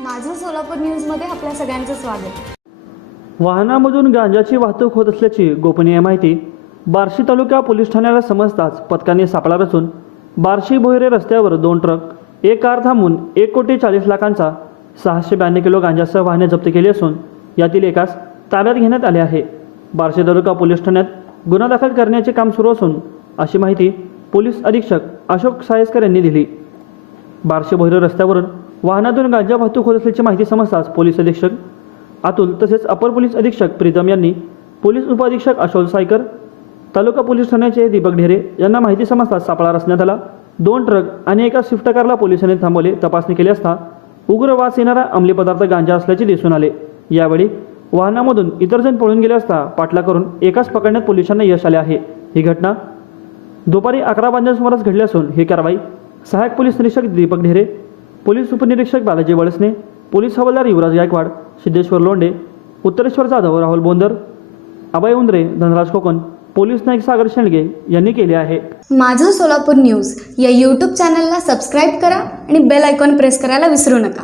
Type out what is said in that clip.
माझं सोलापूर न्यूजमध्ये आपल्या सगळ्यांचं स्वागत. वाहनामधून गांजाची वाहतूक होत असल्याची गोपनीय माहिती बार्शी तालुका पोलीस ठाण्याला समजताच पथकाने सापळा रचून बार्शी भोयरे रस्त्यावर दोन ट्रक एक कार थांबून एक कोटी चाळीस लाखांचा सहाशे ब्याण्णव किलो गांजासह वाहने जप्त केली असून यातील एकास ताब्यात घेण्यात आले आहे. बार्शी तालुका पोलीस ठाण्यात गुन्हा दाखल करण्याचे काम सुरू असून अशी माहिती पोलीस अधीक्षक अशोक सायस्कर यांनी दिली. बार्शी भोयरे रस्त्यावरून वाहनातून गांजा वाहतूक होत असल्याची माहिती समजताच पोलीस अधीक्षक अतुल तसेच अपर पोलीस अधीक्षक प्रीतम यांनी पोलीस उपअधीक्षक अशोक सायकर तालुका पोलीस ठाण्याचे दीपक ढेरे यांना माहिती समजताच सापळा रचण्यात आला. दोन ट्रक आणि एका स्विफ्ट कारला पोलिसांनी थांबवले. तपासणी केली असता उग्र वास येणारा अंमली पदार्थ गांजा असल्याचे दिसून आले. यावेळी वाहनामधून इतर जण पळून गेले असता पाठला करून एकाच पकडण्यात पोलिसांना यश आले आहे. ही घटना दुपारी अकरा वाजल्या सुमारास घडली असून ही कारवाई सहाय्यक पोलीस निरीक्षक दीपक ढेरे पोलीस उपनिरीक्षक बालाजी वळसने पोलीस हवालदार युवराज गायकवाड सिद्धेश्वर लोंढे उत्तरेश्वर जाधव राहुल बोंदर अभय उंद्रे धनराज कोकण पोलीस नाईक सागर शेंडगे यांनी केले आहे. माझं सोलापूर न्यूज या यूट्यूब चॅनलला सबस्क्राईब करा आणि बेल आयकॉन प्रेस करायला विसरू नका.